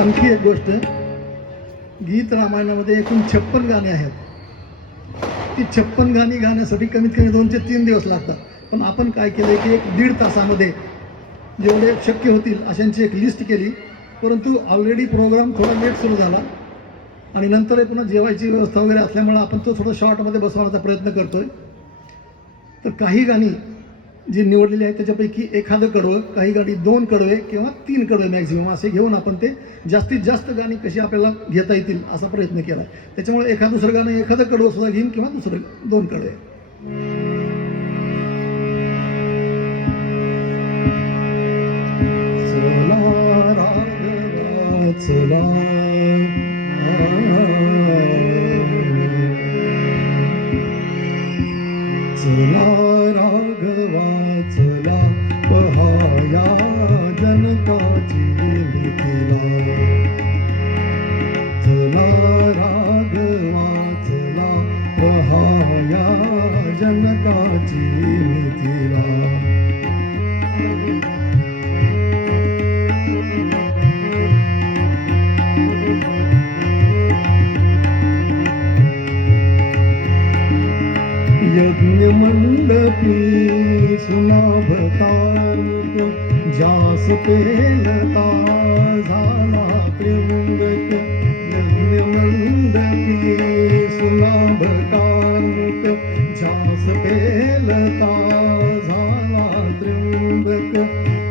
आणखी एक गोष्ट, गीत रामायणामध्ये एकूण 56 गाणी आहेत. ती 56 गाणी गाण्यासाठी कमीत कमी 2 ते 3 दिवस लागतात. पण आपण काय केलं की 1-1.5 तासामध्ये जेवढे शक्य होतील अशांची एक लिस्ट केली. परंतु ऑलरेडी प्रोग्राम थोडा लेट सुरू झाला आणि नंतर पुन्हा जेवायची व्यवस्था वगैरे असल्यामुळे आपण तो थोडा शॉर्टमध्ये बसवण्याचा प्रयत्न करतोय. तर काही गाणी जी निवडलेली आहे त्याच्यापैकी एखादं कडवं, काही गाणी 2 कडवे किंवा 3 कडवे मॅक्झिमम असे घेऊन आपण ते जास्तीत जास्त गाणी कशी आपल्याला घेता येतील असा प्रयत्न केला. त्याच्यामुळे एखादं दुसरं गाणं एखादं कडवं सुद्धा घेईन किंवा दुसरं 2 कडवे. चला राघवा चला, चला राघवा चला, पहाया जनकाची मिथिला. चला राघवा चला, पहाया जनकाची मिथिला. यज्ञ मंडपी सुनाभतानुक, जास पेलता झाला त्रिंबक. यज्ञ मंडपी सुनाभतानुक, जास पेलता झाला त्रिंबक.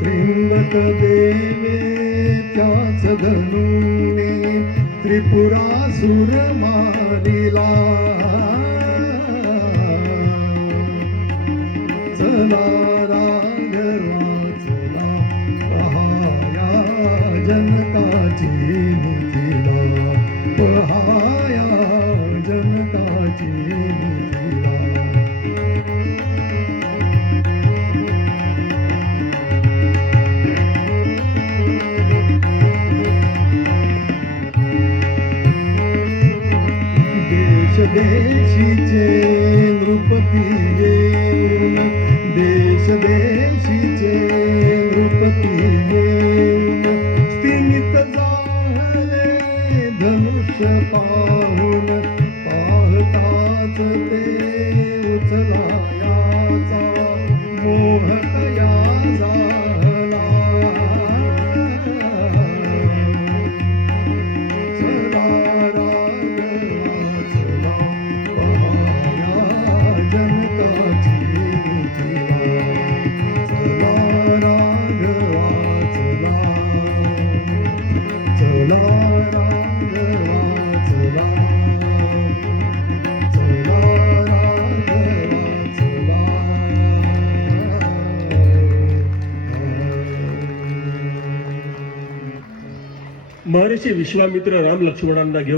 त्रिंबक देवे त्याच धनुने, त्रिपुरासुर मारिला. चला राघवा चला, पहाया जनकाची मिथिला. पहाया जनकाची मिथिला. देश देशीचे नृपती येऊन, देश देशीचे नृपती येऊन, स्तिमित झाले धनुष्य पाहून. पाहताच ते उचलायाचा मोहकया झाला. चला राघवा चला, पहाया जनकाची मिथिला. चला राघवा चला, चला राघवा चला, चला राघवा चला. महर्षी विश्वामित्र राम लक्ष्मणांना घेऊन